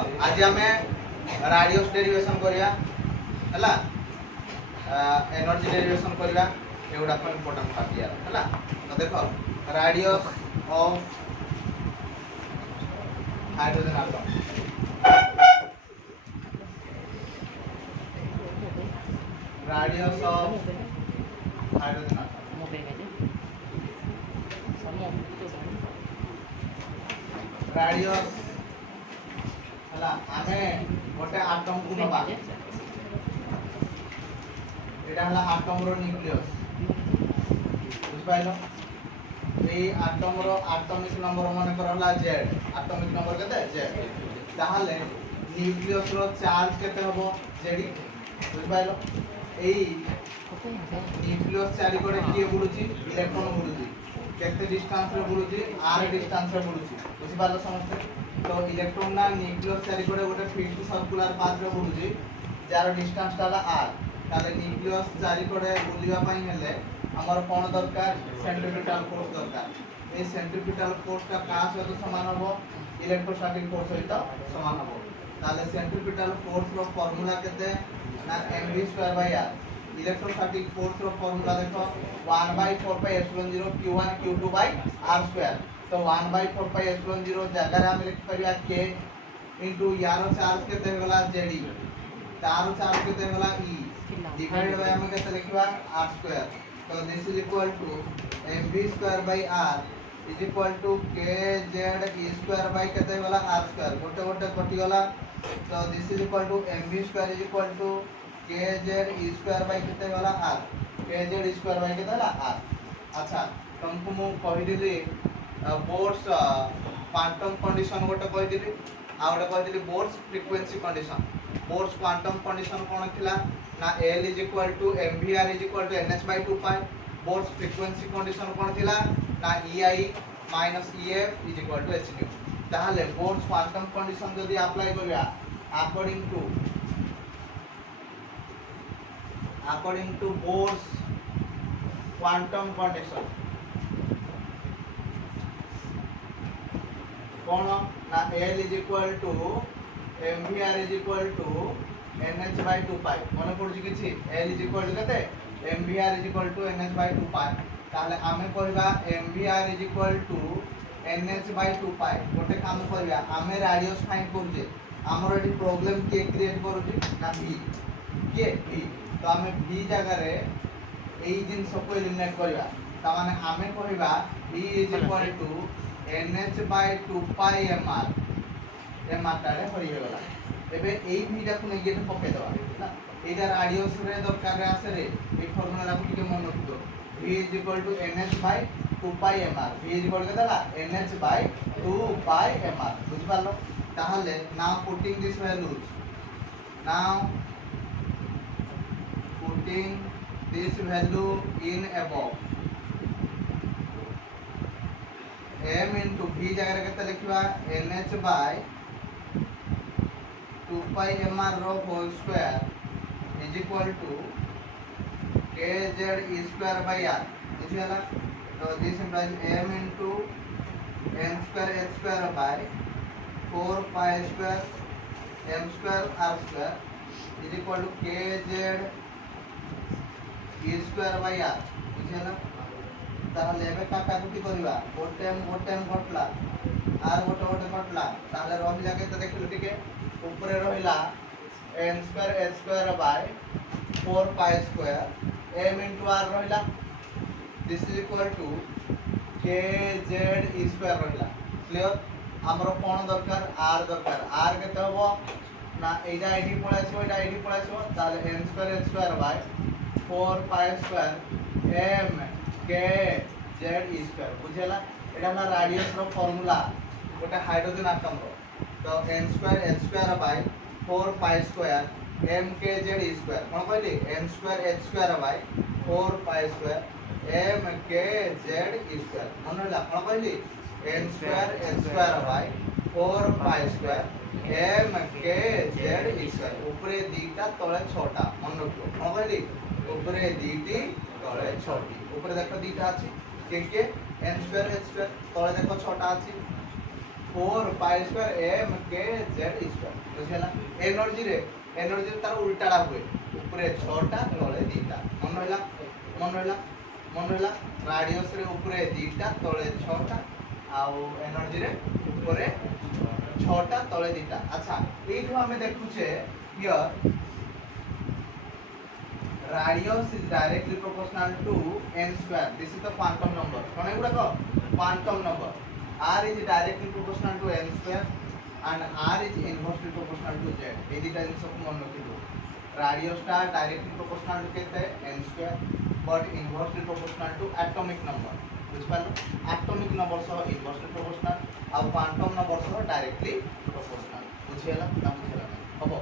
आज आम राडियस डेरिवेशन करिया हला एनर्जी डेरिवेशन करिया एगुड़ा इंपोर्टेंट पार्ट यार हला। तो देखो radius of hydrogen atom radius of hydrogen atom radius हला आमे गोटे एटम को नबा एटा हला एटम रो न्यूक्लियस बुझ पाइलो ए एटम रो एटॉमिक नंबर माने करला z एटॉमिक नंबर केते z ताहाले न्यूक्लियस रो चार्ज केते हबो z बुझ पाइलो ए न्यूक्लियस चारि कोडे किए बुडुची इलेक्ट्रॉन बुडुची केते डिस्टेंस रे बुडुची r डिस्टेंस रे बुडुची बुझ पाइलो समझते। तो इलेक्ट्रॉन ना न्यूक्लियस चारि कोडे गोटे फिक्स्ड सर्कुलर पाथ रे बुडुची जार डिस्टेंस ताला r ताले न्यूक्लियस चारि कोडे बुलिवा पई हेले हमर कोन दरकार सेंट्रीफ्यूगल फोर्स दरकार ए सेंट्रीफ्यूगल फोर्स का का सहित समान हबो इलेक्ट्रोस्टैटिक फोर्स सहित समान हबो ताले सेंट्रीफ्यूगल फोर्स रो फार्मूला केते ना mv²r इलेक्ट्रोस्टैटिक फोर्स रो फार्मूला देखो 1/4πε0 q1 q2 r²। तो 1/4πε0 जगह हम लिख परिया k इनटू यारो चार्ज केते होला zd तारो चार्ज केते होला e डिवाइड बाय हम केते लिखवा r²। तो this is equal to mv²r is equal to kz e² केते होला r² गोटे गोटे कटि होला। तो this is equal to mv² is equal to kz e² केते होला r kz e² केते होला r। अच्छा तुमको मु कहि दिली बोर्स क्वांटम कंडीशन गोटे कहि दिली आ गोटे कहि दिली Bohr's frequency condition. Bohr's quantum condition कोन थिला ना l is equal to mvr is equal to nh/2π। Bohr's frequency condition कोन थिला ना ei minus ef is equal to hν। ताहले बोर्स क्वांटम कंडीशन जदी अप्लाई करिया according to Bohr's quantum condition कौन ना l is equal to mvr is equal to nh/2π मन पड़छि किछि l इज इक्वल टू कते mvr is equal to nh/2π। ताले आमे कहबा mvr is equal to nh/2π गोटे काम करबा आमे रेडियस फाइंड करूजे हमर एटी प्रॉब्लम के क्रिएट करूजे ना v के v। तो आमे v जगह रे एई जिंस को एलिमिनेट करबा ता माने आमे कहबा v is equal to nh/2π mr mr टारे होई गेला। एबे एई v टा को नै गेट पके दवा ना एटा रेडियस रे दरकार रे आसे रे ए फार्मूला को टिके मन रखो v is equal to nh/2π mr v is equal केतला nh/2π mr बुझ पालो। ताहले now putting this values now putting this value in above m into v जगह रे केते लिखबा nh/2π mr रो whole square is equal to kz e²r बुझियाला। तो this implies m into m²h² by 4π² m² r² is equal to kz e²r बुझियाला। ताहले एबे काटाकुटी करबा गोटे घटला आर गोटे गोटे घटला ताहले रहिला केते देखिलु टिके ऊपर रहिला n²h² by 4π² m into r रहिला this is equal to kz e² रहिला। क्लियर हमरो कोन दरकार r दरकार r केते हबो ना एटा आईडी पळाइछो एटा आईडी पळाइछो ताहले n²h² by 4π² m kz e² बुझेला। एटा ना रेडियस रो फार्मूला गोटे हाइड्रोजन एटम रो। तो n²h² by 4π² m kz e² कोन कहली n²h² by 4π² m kz e² मन होला कोन कहली n²h² by 4π² m kz e² ऊपरे दीटा तळे छोटा मन रखो कोन कहली ऊपरे दीटी तळे छोटी ऊपर देखो दीटा अछि के n² h² तळे देखो छोटा अछि 4 pi square m k z square बुझिला एनर्जी तार उल्टाटा हुए ऊपर 6टा तले 2टा मन रहा राडियस रे ऊपर 2टा तले 6टा आउ एनर्जी रे ऊपर 6टा तले 2टा अच्छा एठू हमें देखुचे here radius is directly proportional to n square. This is the quantum number. कौन है गुड़ा को quantum number. R is directly proportional to n square and R is inversely proportional to z. ये दिटा जिन सब मन रखी दो. Radius टा directly proportional to कितना है n square, but inversely proportional to atomic number. बुझ पालो? Atomic number सह inversely proportional, अब quantum number सह directly proportional. बुझिला? ना बुझिला नहीं. हबो.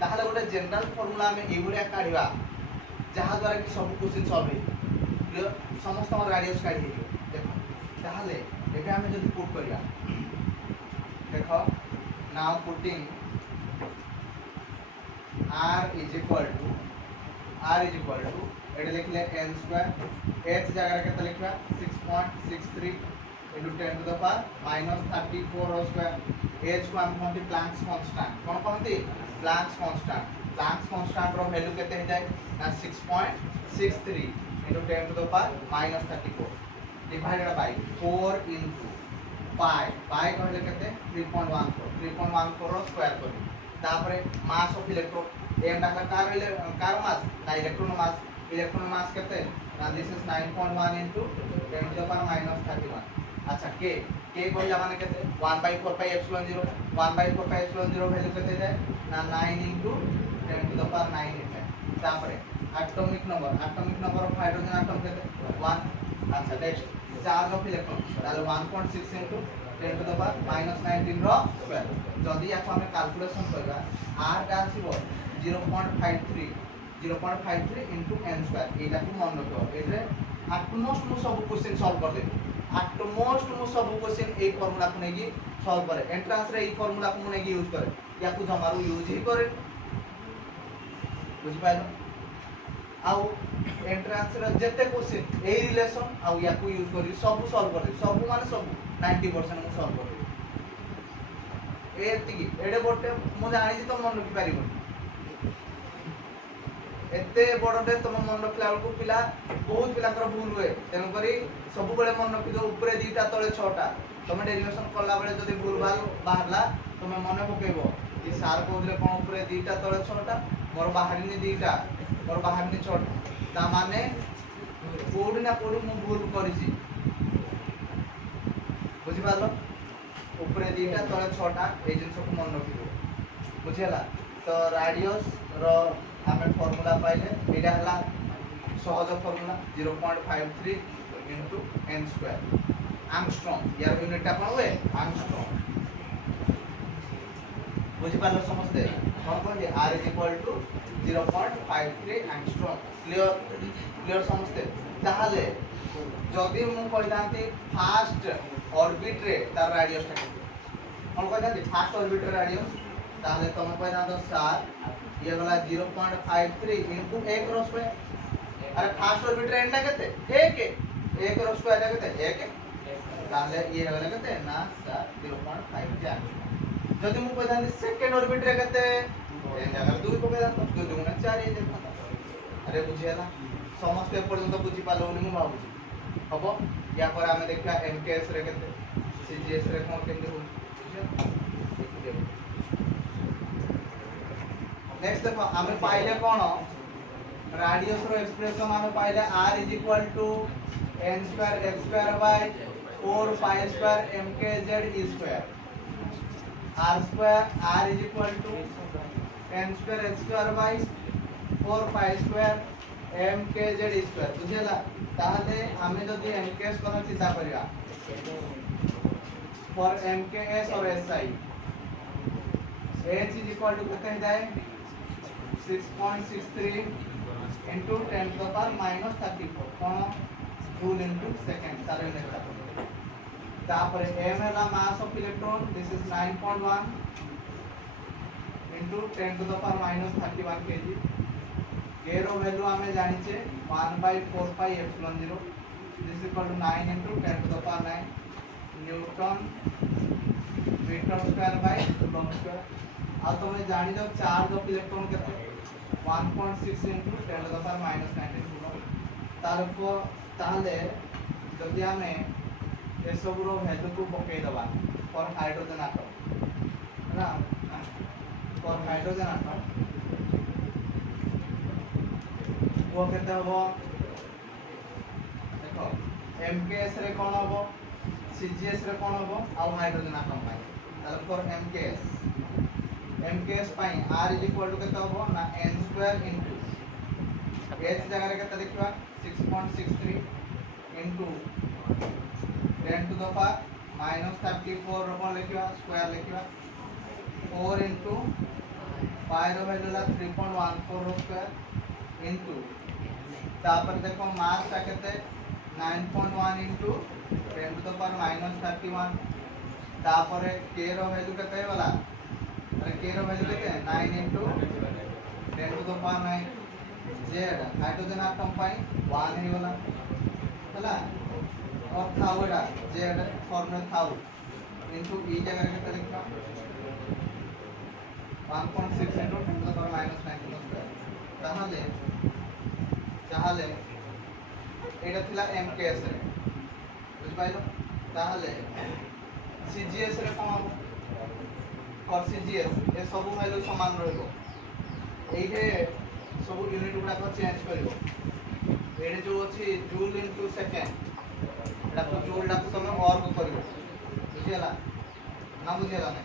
ताहले गोटे जनरल फॉर्मूला में एभलिया काढिबा जहाँ द्वारा कि सब क्वेश्चन सॉल्व हे समस्त रेडियस काढि हे देखो ताहले एटा हमें जदी पुट करिया देखो now putting r is equal to एटा लिखले n स्क्वायर h जगह केते लिखबा 6.63 into 10 to the power minus 34 whole square h को हम कहते प्लैंक्स कांस्टेंट कोन कहते प्लैंक्स कांस्टेंट रो वैल्यू केते हे जाय ना 6.63 into 10 to the power minus 34 divided by 4 into pi कहले केते 3.14 रो स्क्वायर करी तापरे मास ऑफ इलेक्ट्रॉन एम डाका कार मास ना इलेक्ट्रॉन मास केते ना this is 9.1 into 10 to the power minus 31 अच्छा के कहला माने केते 1/4 pi epsilon 0 1/4 pi epsilon 0 value केते जाय ना 9 into 10 to the power 9 है तापरे atomic number of hydrogen atom केते 1 अच्छा नेक्स्ट चार्ज ऑफ इलेक्ट्रॉन ताले 1.6 into 10 to the power minus 19 रो स्क्वायर जदी याको हमें कैलकुलेशन करबा r का आसीबो 0.53 into n स्क्वायर एटा को मन रखो एरे एटमोस्ट मु सब क्वेश्चन सॉल्व कर देबो एटमोस्ट मु सब क्वेश्चन ए फार्मूला को नेगी सॉल्व करे एंट्रेंस रे ए फार्मूला को नेगी यूज करे या को जमारू यूज ही करे बुझ पाइलो आउ एंट्रेंस रे जते क्वेश्चन ए रिलेशन आउ या को यूज करी सब सॉल्व कर दे सब माने सब 90% मु सॉल्व कर दे एतिकी एडे बोटे मु जानि छी तो मन रखि पारिबो एते बड़टे तुम मन रखला को पिला बहुत पिलाकर भूल हुए तेनु करी सब बेले मन रखि दो ऊपर 2टा तळे 6टा तुम डेरिवेशन करला बेले जदी भूल भाल बाहरला तुम मन पकेबो कि सार कोदरे कोन ऊपर 2टा तळे 6टा मोर बाहरनी 2टा मोर बाहरनी 6टा ता माने कोड ना कोड मु भूल करिसी बुझि पालो ऊपर 2टा तळे 6टा ए जिंस को मन रखि दो बुझिला तो रेडियस रो हमें फार्मूला पाइले एटा हला सहज formula 0.53 into n square Armstrong यार यूनिट टा कोन हुए आर्मस्ट्रॉन्ग बुझि पालो समझते कोन कहले r is equal to 0.53 Armstrong clear समझते ताहले जदी मु कहिदांती फास्ट ऑर्बिट रे तार रेडियस टा कोन कहिदांती फास्ट ऑर्बिट रे रेडियस ताहले तुम कहिदांतो सर ये वाला 0.53 into 1 रो स्क्वायर अरे फास्ट ऑर्बिट रे एंडा केते 1 रो स्क्वायर केते 1 ताले ये वाला केते ना सर 0.5 जदी मु कहदांती सेकंड ऑर्बिट रे केते ए जगह 2 को कहदांतो 2 गुना 4 ये देखता अरे बुझियाला समस्त पर्यंत बुझि पालो नि मु भाबुची हबो या पर हमें देखला एमकेएस रे केते सीजीएस रे कोन केते हो बुझिया नेक्स्ट देखो हमें पाइले कोन रेडियस रो एक्सप्रेशन हमें पाइले r is equal to n square x square by 4 pi square mkz square r is equal to n square x square by 4 pi square mkz square बुझेला ताहले हमें जदी mks कोन चिंता करिया फॉर mks और si h is equal to कितना जाए 6.63 into 10 to the power minus 34 cone joule into second तार यूनिट तापर m है मास of electron this is 9.1 into 10 to the power minus 31 kg k row value हमें जानि छे 1/4 pi epsilon 0 this is equal to 9 into 10 to the power 9 newton metre square by coulomb square. आ तुम जानी दो charge of electron केते 1.6 into 10 to the power minus 19 coulomb. तारपर ताले जदि आमे ए सब रो वैल्यू को पके दबा फॉर हाइड्रोजन एटम ना फॉर हाइड्रोजन एटम वो केते हो देखो एमकेएस रे कोन हो सीजीएस रे कोन हो आ हाइड्रोजन एटम पाई ताले फॉर एमकेएस पाई r केते हो ना n स्क्वायर इनटू h जगह रे केते देखबा 6.63 into 10 to the power minus 34 रो कोन लिखबा स्क्वायर लिखबा 4 इनटू पाई रो वैल्यू ला 3.14 रो स्क्वायर इनटू तापर देखो मास का केते 9.1 into 10 to the power minus 31 तापर k रो वैल्यू केते वाला अरे k रो वैल्यू केते 9 into 10 to the power 9 z hydrogen atom पाई 1 ही वाला हला और थाउडा z फॉर्मूला थाउ into e जगह केते लिखबा 1.6 into 10 to the power minus 19 square ताहले एटा थिला एमकेएस रे बुझ पाइलो ताहले सीजीएस रे कोन हो और सीजीएस ए सब वैल्यू समान रहइबो एइठे सब यूनिट गुडा को चेंज करिवो एडे जो अछि जूल इनटू सेकंड एटा को जूल डा को तुम और को करिवो बुझियला ना बुझियला नै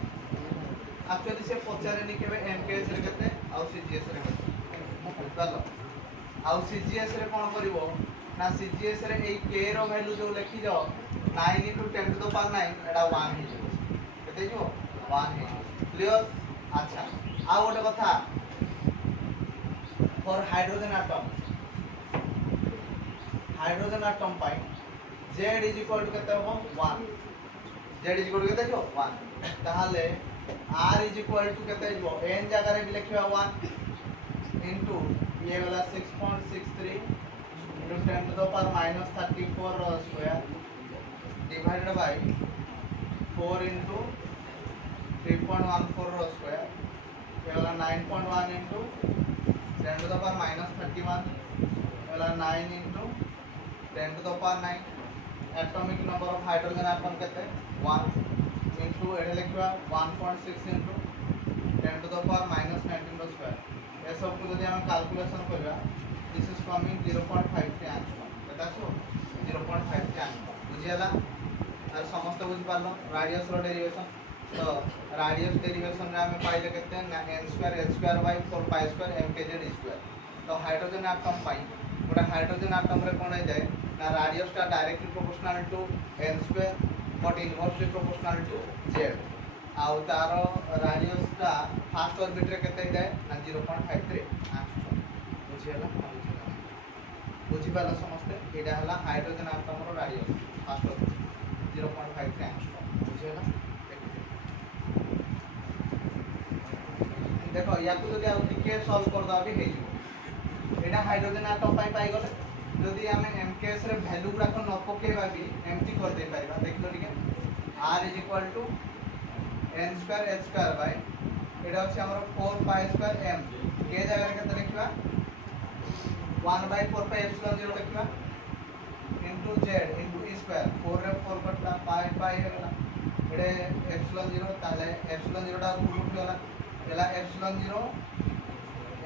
एक्चुअली से पचारे नि केबे एमकेएस रे केते आ सीजीएस रे केते बुझ पालो आ सीजीएस रे कोन करिवो ना सीजीएस रे ए k रो वैल्यू जो लिखि जाओ 9 into 10 to the power 9 एटा 1 ही केते जो 1 ही क्लियर। अच्छा आ गोटे कथा for hydrogen atom pi z is equal to केते हो 1 z इज इक्वल टू केते जो 1 ताहाले r इज इक्वल टू केते जो n जगह रे भी लिखिबा 1 into ये वाला 6.63 into 10 to the power minus 34 square divided by 4 into 3.14 square ये वाला 9.1 into 10 to the power minus 31 ये वाला 9 into 10 to the power 9 atomic number of hydrogen atom केते 1 into एडे लिखबा 1.6 into 10 to the power minus 19 square ये सब को जदि हम कैलकुलेशन करबा दिस इज कमिंग 0.53 एंगस्ट्रॉम बेटा सो 0.53 एंगस्ट्रॉम बुझियाला और समस्त बुझ पालो रेडियस रो डेरिवेशन तो रेडियस डेरिवेशन रे हम पाइले केते ना n square h square by 4 pi square mkz square तो हाइड्रोजन एटम पाई गोटा हाइड्रोजन एटम रे कोन जाय ना रेडियस टा directly proportional to n square but inversely proportional to z आउ तारो रेडियस टा फर्स्ट ऑर्बिट रे केते जाय ना 0.53 एंगस्ट्रॉम बुझियाला बुझी पाला समस्ते एटा हला हाइड्रोजन एटम रो रेडियस फर्स्ट ऑर्बिट 0.53 एंगस्ट्रॉम बुझियाला देखो या को जदि आ टिके सॉल्व कर दबा भी हेजो एटा हाइड्रोजन एटम पाई गले जदि हमें एमकेएस रे वैल्यू गुडा को न पकेबा भी एम्प्टी कर दे पाइबा देखलो टिके r is equal to n square h square by एटा अछि हमर 4 पाई स्क्वायर m के जगह रे केते लिखबा 1/4 पाई एप्सिलॉन 0 लिखबा into z into e square 4 रे 4 कटला पाई पाई हेला एडे एप्सिलॉन 0 ताले एप्सिलॉन 0 टा रूट होला एला epsilon 0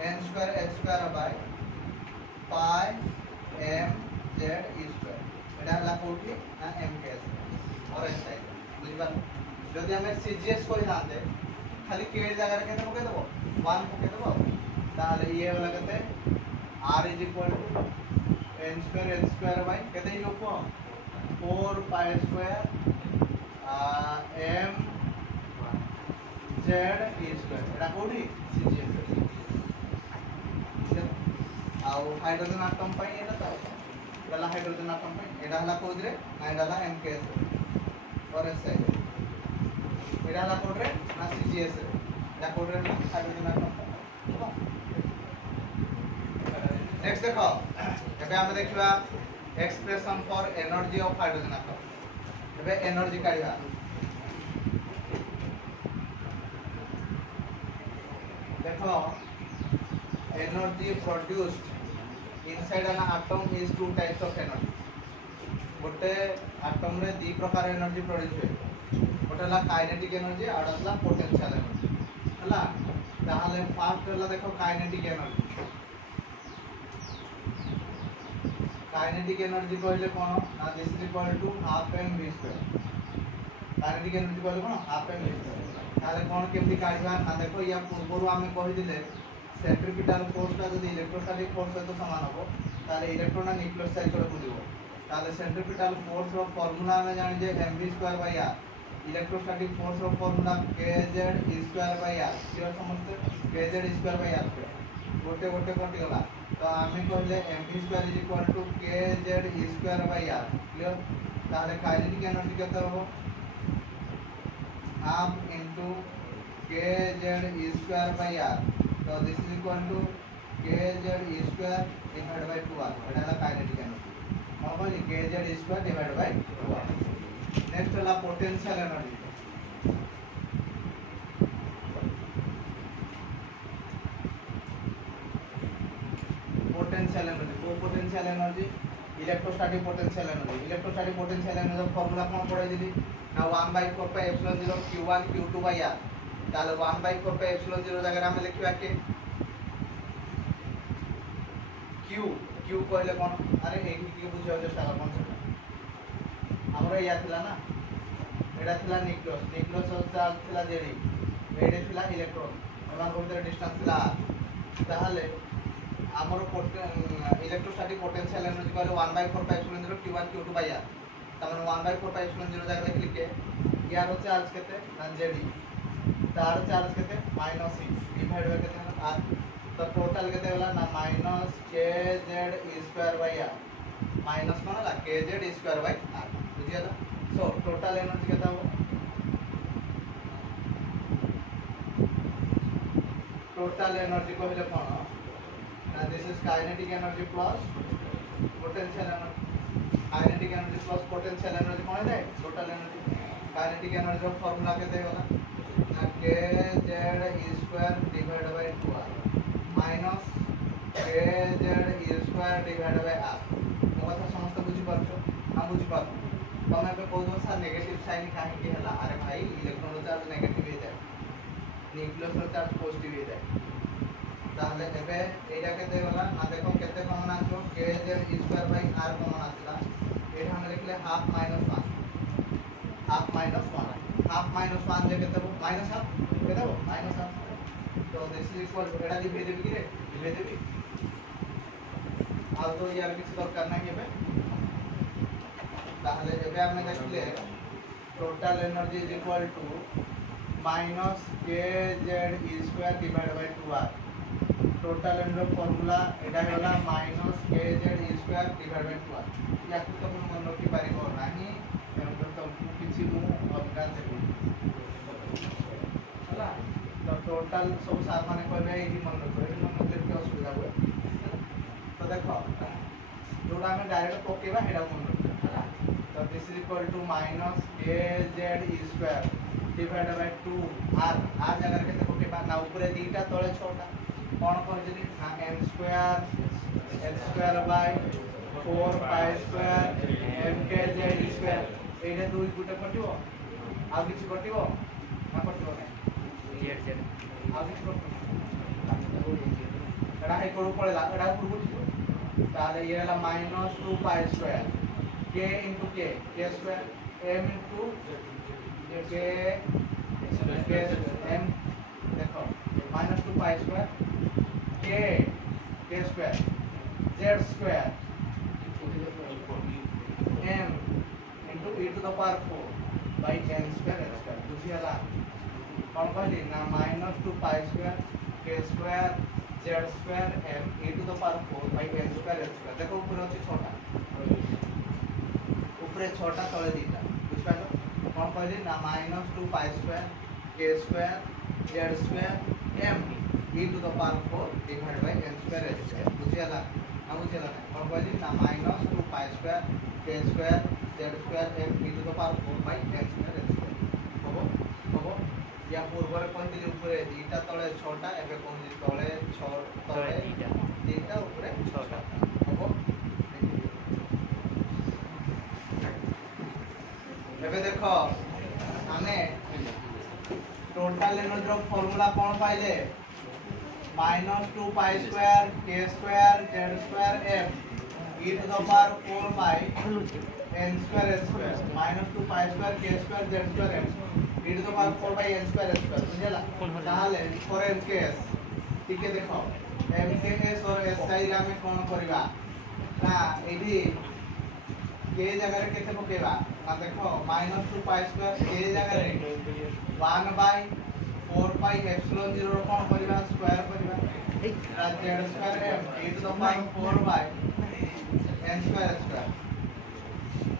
n square h square by pi m z e square एडा हला कोठी ना mks और एस साइड बुझबा जदि हमें सीजीएस कोइ नाते खाली के जगह रे केते पके देबो 1 पके देबो ताले ये वाला केते r is equal to n square h square by केते ही को 4 pi square m z e square एडा कोठी सीजीएस आउ हाइड्रोजन एटम पाई एटा तो एला हाइड्रोजन एटम पाई एडा हला कोद रे ना एडा हला mks और एस साइड एडा हला कोड रे ना सीजीएस रे एडा कोड रे हाइड्रोजन एटम नेक्स्ट देखो एबे हम देखबा expression for energy of hydrogen atom एबे एनर्जी काढिया देखो energy produced inside an atom is two types of energy गोटे एटम रे दी प्रकार एनर्जी प्रोड्यूस हुए गोटे हला काइनेटिक एनर्जी और हला पोटेंशियल एनर्जी हला ताहले फास्ट हला देखो काइनेटिक एनर्जी कहले कोन ना this is equal to half m v square kinetic energy कहले कोन हाफ एम v स्क्वायर ताले कोन केमती काढिबा ना देखो या पूर्वरु आमे कहि दिले सेंट्रीपिटल फोर्स का जदी इलेक्ट्रोस्टैटिक फोर्स सहित समान हो ताले इलेक्ट्रॉन न्यूक्लियस साइड को बुझिबो ताले सेंट्रीपिटल फोर्स रो फार्मूला में जानि जे mv square by r electrostatic force रो formula kz square by r clear समझते kz स्क्वायर बाय r गोटे गोटे कटि गला तो आमे कहले mv square is equal to kz square by r clear ताले काइनेटिक एनर्जी केते हो half into kz square by r तो this is equal to kz square divide by 2r एटा है काइनेटिक एनर्जी हम बोली kz square divide by 2r next है potential energy potential energy electrostatic potential energy formula कोन पढाई दिली ना 1/4 pi epsilon 0 q1 q2 bye r ताले 1/4 पाई एप्सिलॉन 0 जगह हम लिखिबा के q कहले कोन अरे एठी के बुझियो चेष्टा कर कोन हमरा या थिला ना एडा थिला न्यूक्लियस चार्ज थिला जेडी एडे थिला इलेक्ट्रॉन एमान भीतर डिस्टेंस थिला ताहले हमर इलेक्ट्रोस्टैटिक पोटेंशियल एनर्जी कहले 1/4 pi epsilon 0 q1 q2 bye r तमन 1/4 पाई एप्सिलॉन 0 जगह लिख के यार चार्ज केते ना जेडी तार चार्ज केते -e डिवाइड बाय केते r तो टोटल केते होला ना -kz square by r minus कोन होला kz स्क्वायर बाय r बुझियला सो टोटल एनर्जी केते हो टोटल एनर्जी कहले कोन ना this is kinetic energy plus potential energy kinetic energy plus potential energy कोन है total energy kinetic energy formula केते होला ना kz square divide by 2r minus kz square divide by r तो कथा समस्त बुझी परछो हम बुझी पाबो तमे पे कोन सा नेगेटिव साइन काहे के हला अरे भाई इलेक्ट्रॉन चार्ज नेगेटिव हे जाय न्यूक्लियस चार्ज पॉजिटिव हे जाय ताहले एबे एटा केते होला ना देखो केते कॉमन आछो kz square by r common आछला एटा हम लिखले हाफ माइनस 1 जे केते हो माइनस हाफ केते हो माइनस हाफ तो दिस इज इक्वल टू एटा दिबे देबी कि रे दिबे देबी आ तो यार किछ दरकार नाही एबे ताहले एबे हमने देखले total energy is equal to minus kz square divide by 2r total energy formula एटा होला minus kz square divide by 2r या तो मन रखि पारिबो नाही तो किछि मु अलगा देबी हला तो टोटल सब सार माने कहबे एही मन रखो एही मन रखले के असुविधा हुए तो देखो जोड़ा में डायरेक्ट पकेबा हेडा मन रखो हला तो this is equal to minus kz square divide by 2r r जगह के पकेबा ना ऊपर दीटा तळे छोटा कोन कोन जदी ना m square by 4 pi square mkz square एने दुई गुटे कटिवो आ किछि कटिवो ना कटिवो नै आ किछि कटिवो एडा हे कोड पळेला एडा पुरबो छितो ताले ये हला -2 pi square k into k square m into k m देखो -2 pi square k square z square m into e to the power 4 by n square h square बुझियाला कोन कहली ना -2 pi square k square z square m e to the power 4 by n square h square देखो ऊपर अछि 6टा ऊपर 6टा तळे दीटा बुझ पालो कोन कहली ना -2 pi square k square z square m e to the power 4 divided by n square h square बुझियाला अब चला कौन कहली ना माइनस 2 पाई स्क्वायर के square Z square m e to the power 4 by n square h square हबो या पूर्व रे कहती ऊपर दीटा तळे 6 टा एबे कहली तळे 6 तळे दीटा ऊपर 6 टा हबो एबे देखो आमे टोटल एनर्जी रो फार्मूला कोन पाइले माइनस 2 पाई स्क्वायर के square Z square m e to the power 4 by n square h square minus 2 pi square के square Z square m e to the power 4 by n square h square बुझला ताहले for m के s ठीक है देखो m के s और s side हमें कोन करबा ना एडी के जगह रे केते पकेबा ना देखो माइनस 2 पाई स्क्वायर के जगह रे 1 बाय 4 पाई एप्सिलॉन 0 रो कोन करबा स्क्वायर करबा z square m e to the power 4 by n square square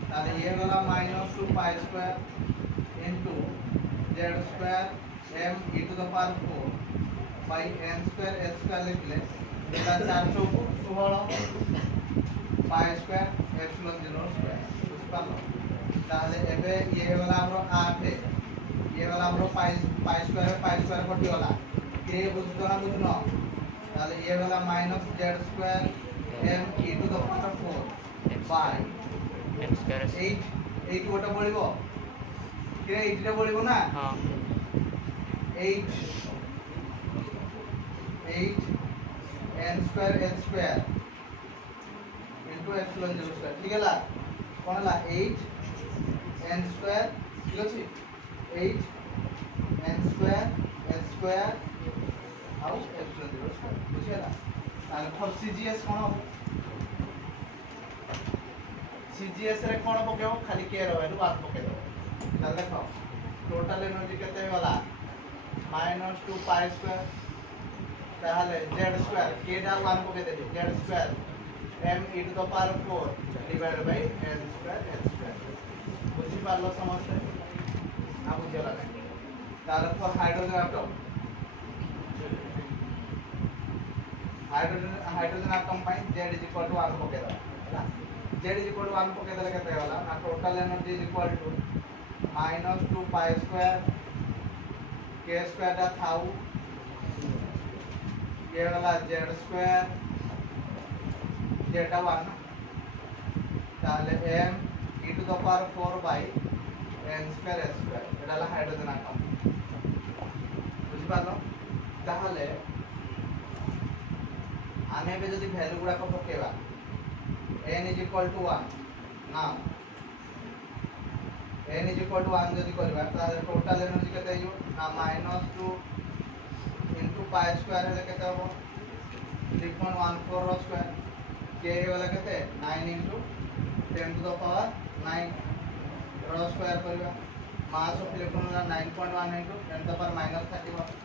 ताले ये वाला minus 2 pi square into z square m e to the power 4 by n square h square लिखले एटा 4 चौको 16 pi square epsilon 0 square बुझ पालो ताले एबे ये वाला हमरो 8 है ये वाला हमरो पाई स्क्वायर कटी वाला के बुझतो ना बुझनो ताले ये वाला minus z square m e to the power 4 by n square 8 गोटा बोलिबो के 8 रे बोलिबो ना हां 8 n square h square into epsilon 0 square ठीक है कोन ला 8 n स्क्वायर ठीक अछि 8 n स्क्वायर h स्क्वायर आउ एप्सिलॉन 0 स्क्वायर बुझियला ताले फॉर cgs कोन हो cgs रे कोन पकेओ खाली के रहबे 1 पके दो ताले देखो टोटल एनर्जी केते होला -2 पाई स्क्वायर ताले z स्क्वायर k डा 1 पके देबे z square m e to the power 4 divided by n square h square बुझी पारलो समस्या आ बुझला ताले for hydrogen atom hydrogen atom pi z = 1 पके दो हैला z = 1 पके देले केते होला ना total energy = -2 pi square k square दा थाउ ये वाला z स्क्वायर z 1 ताले m e to the power 4 by n square h square एडाला हाइड्रोजन एटम बुझि पालो ताहले आमे बे जदी वैल्यू गुडा को पकेबा n = 1 नाउ n = 1 जदी करबा ताले टोटल एनर्जी केते आइयो ना -2 * पाई स्क्वायर हेले केते हो 3.14 रो स्क्वायर k वाला केते 9 * 10 टू द पावर 9 रो स्क्वायर करबा मास ऑफ इलेक्ट्रॉन ला 9.1 * 10 to the power -31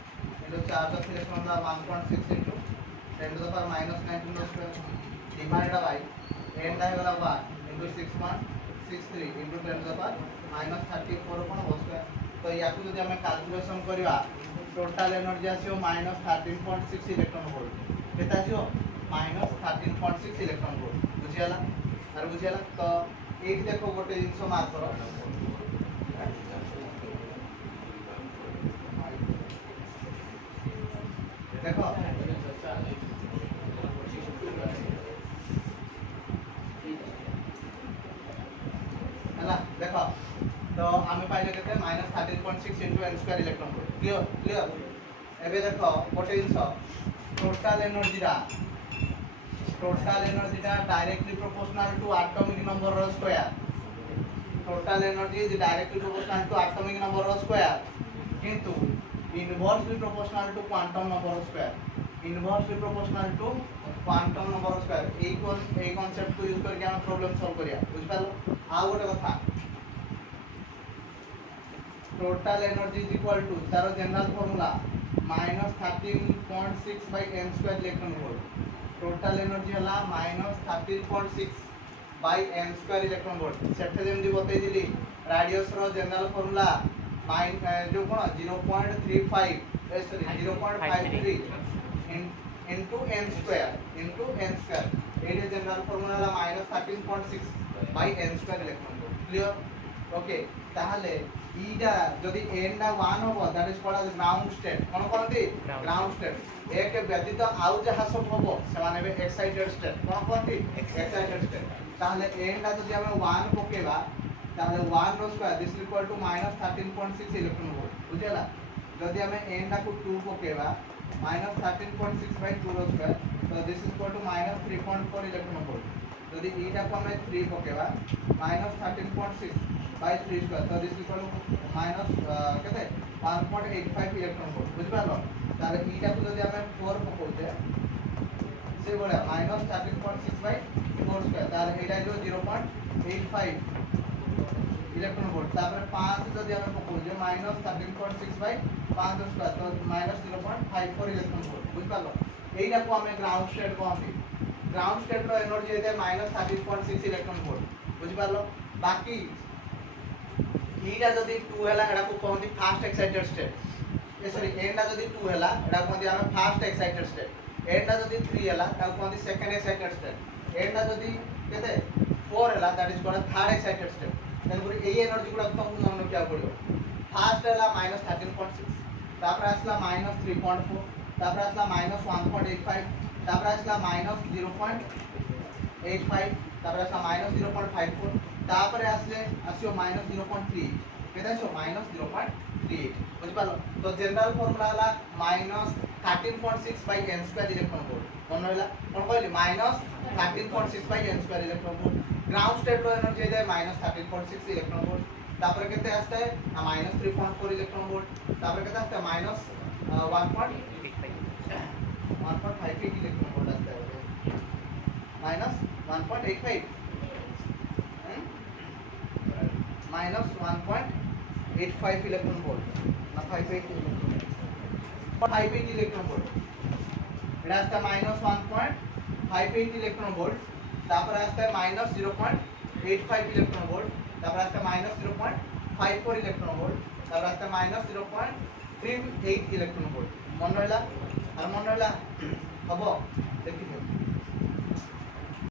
into charge of electron ला 1.6 into 10 to the power -19 रो स्क्वायर डिवाइडेड बाय n दा वाला 1 into 6.63 into 10 to the power -34 कोन हो स्क्वायर तो याकु जदी हमें कैलकुलेशन करबा टोटल एनर्जी आसीओ -13.6 इलेक्ट्रॉन वोल्ट केता आसीओ -13.6 इलेक्ट्रॉन वोल्ट बुझियाला आर बुझियाला तो एक देखो गोटे जिंस मार्क करो देखो हला देखो तो आमे पाइले केते -13.6 into n square electron volt clear एबे देखो गोटे जिंस total energy directly proportional to atomic number रो square total energy is directly proportional to atomic number रो स्क्वायर किंतु inversely proportional to quantum number square inversely proportional to quantum number square ए concept को use करके हम problem solve करिया बुझ पालो आ गोटे कथा total energy is equal to तार general formula -13.6 by n square electron volt total energy हला -13.6 by n square electron volt सेठे जेमदी बतै दिली रेडियस रो जनरल फार्मूला जो कोन 0.35 सॉरी 0.53 into n स्क्वायर এইটা জেনারেল ফর্মুলা হলো -13.6 by n square electron volt clear okay তাহলে ইটা যদি n টা 1 হবো that is called as ground state কোন কোনটি গ্রাউন্ড স্টেট একে ব্যতীত আউ যাহা সব হবো সেমানে হবে এক্সাইটেড স্টেট কোন কোনটি এক্সাইটেড স্টেট তাহলে n টা যদি আমরা 1 পকেবা তাহলে 1 র square this is equal to -13.6 electron volt বুঝলা যদি আমি n টা কো 2 পকেবা -13.6 বাই 2 র স্কয়ার তো this is equal to -3.4 electron volt যদি এইটা কো আমি 3 পকেবা -13.6 বাই 3 স্কয়ার তো this is equal to minus কেতে 1.85 ইলেকট্রন ভোল্ট বুঝি পারলো তাহলে এইটা কো যদি আমি 4 পকাউছে সে বলে -13.6 বাই 4 স্কয়ার তাহলে এইটা হলো 0.85 ইলেকট্রন ভোল্ট তারপরে 5 যদি আমি পকাউছে -13.6 বাই 5 স্কয়ার তো -0.54 ইলেকট্রন ভোল্ট বুঝি পারলো এইটা কো আমি গ্রাউন্ড স্টেট কোনটি গ্রাউন্ড স্টেট র এনার্জি হইতে -13.6 ইলেকট্রন ভোল্ট বুঝি পারলো বাকি এইটা যদি 2 হেলা এটা কো কোনটি ফার্স্ট এক্সাইটেড স্টেট সরি এন্ডা যদি 2 হেলা এটা কোনটি আমি ফার্স্ট এক্সাইটেড স্টেট এন্ডা যদি 3 হেলা তাহলে কোনটি সেকেন্ড এক্সাইটেড স্টেট এন্ডা যদি কেতে 4 হেলা that is called third excited state তেনপুরি এই এনার্জি গুলো তোমাকে মনে রাখতে পড়িব ফার্স্ট হেলা -13.6 তারপর আসলা -3.4 তারপর আসলা -1.85 তারপর আসলা -0.85 তারপর আসলা -0.54 তারপরে আসলে আসিও -0.3 কেতে আসো -0.38 বুঝি পারলো তো জেনারেল ফর্মুলা হলা -13.6 by n square electron volt মনে হইলা কোন কইলি -13.6 by n square electron volt ground state র এনার্জি দেয় -13.6 ইলেকট্রন ভোল্ট তারপরে কেতে আসছে -3.4 ইলেকট্রন ভোল্ট তারপরে কেতে আসছে -1.58 ইলেকট্রন ভোল্ট আসছে -1.85 -1.85 ইলেকট্রন ভোল্ট না 58 ইলেকট্রন ভোল্ট 58 ইলেকট্রন ভোল্ট এটা আসছে -1.58 ইলেকট্রন ভোল্ট তারপরে আসছে -0.85 ইলেকট্রন ভোল্ট তারপরে আসছে -0.54 ইলেকট্রন ভোল্ট তারপরে আসছে -0.38 ইলেকট্রন ভোল্ট মনে হইলা আর মনে হইলা হবো দেখি